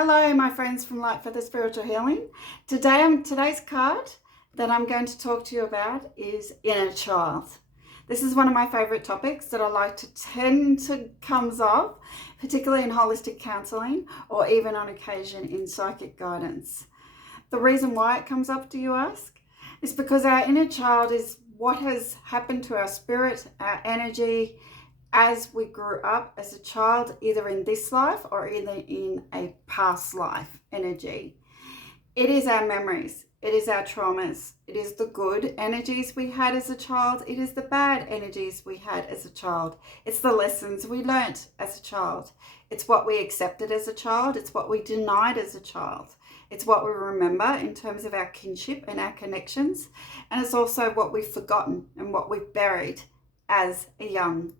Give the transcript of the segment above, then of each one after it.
Hello, my friends from Light for the Spiritual Healing. Today's card that I'm going to talk to you about is inner child. This is one of my favorite topics that I like to tend to comes up, particularly in holistic counseling or even on occasion in psychic guidance. The reason why it comes up, do you ask? Is because our inner child is what has happened to our spirit, our energy, as we grew up as a child, either in this life or either in a past life energy. It is our memories, it is our traumas, it is the good energies we had as a child, it is the bad energies we had as a child, it's the lessons we learnt as a child, it's what we accepted as a child, it's what we denied as a child, it's what we remember in terms of our kinship and our connections, and it's also what we've forgotten and what we've buried as a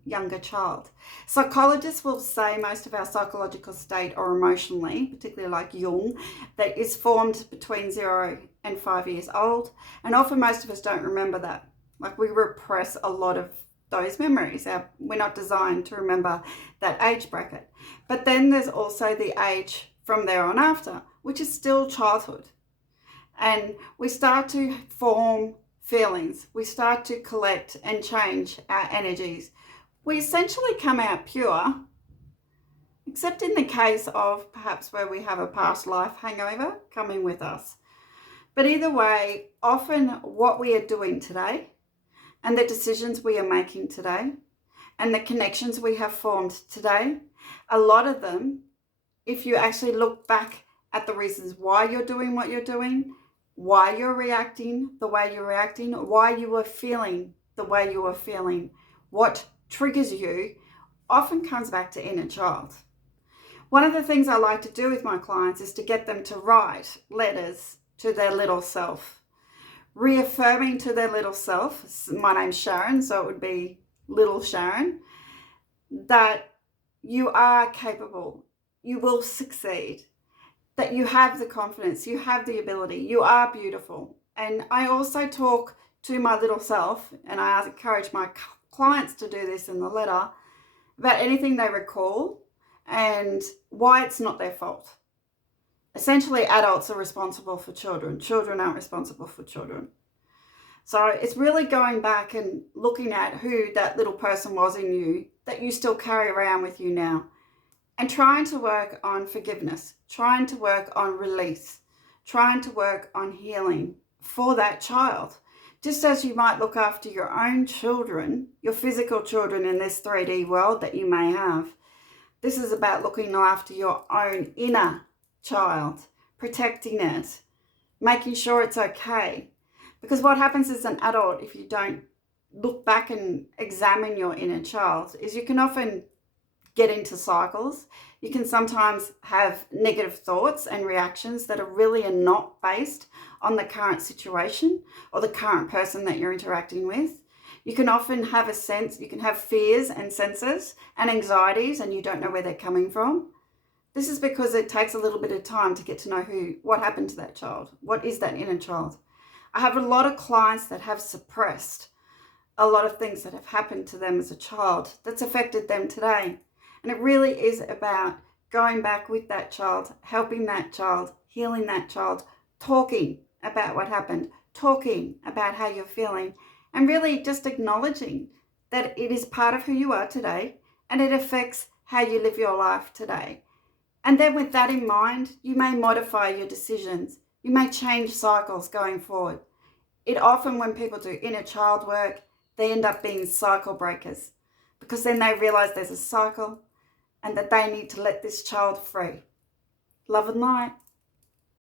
younger child. Psychologists will say most of our psychological state or emotionally, particularly like Jung, that is formed between 0 and 5 years old. And often most of us don't remember that. Like we repress a lot of those memories. We're not designed to remember that age bracket. But then there's also the age from there on after, which is still childhood. And we start to form feelings. We start to collect and change our energies. We essentially come out pure, except in the case of perhaps where we have a past life hangover coming with us. But either way, often what we are doing today and the decisions we are making today and the connections we have formed today, a lot of them, if you actually look back at the reasons why you're doing what you're doing, why you're reacting the way you're reacting, why you are feeling the way you are feeling, what triggers you, often comes back to inner child. One of the things I like to do with my clients is to get them to write letters to their little self, reaffirming to their little self, my name's Sharon, so it would be little Sharon, that you are capable, you will succeed, that you have the confidence, you have the ability, you are beautiful. And I also talk to my little self, and I encourage my clients to do this in the letter, about anything they recall and why it's not their fault. Essentially, adults are responsible for children. Children aren't responsible for children. So it's really going back and looking at who that little person was in you that you still carry around with you now. And trying to work on forgiveness, trying to work on release, trying to work on healing for that child. Just as you might look after your own children, your physical children in this 3D world that you may have, this is about looking after your own inner child, protecting it, making sure it's okay. Because what happens as an adult, if you don't look back and examine your inner child, is you can often get into cycles. You can sometimes have negative thoughts and reactions that are really not based on the current situation or the current person that you're interacting with. You can often have you can have fears and senses and anxieties and you don't know where they're coming from. This is because it takes a little bit of time to get to know what happened to that child. What is that inner child? I have a lot of clients that have suppressed a lot of things that have happened to them as a child that's affected them today. And it really is about going back with that child, helping that child, healing that child, talking about what happened, talking about how you're feeling, and really just acknowledging that it is part of who you are today and it affects how you live your life today. And then with that in mind, you may modify your decisions. You may change cycles going forward. It often, when people do inner child work, they end up being cycle breakers because then they realize there's a cycle and that they need to let this child free. Love and light.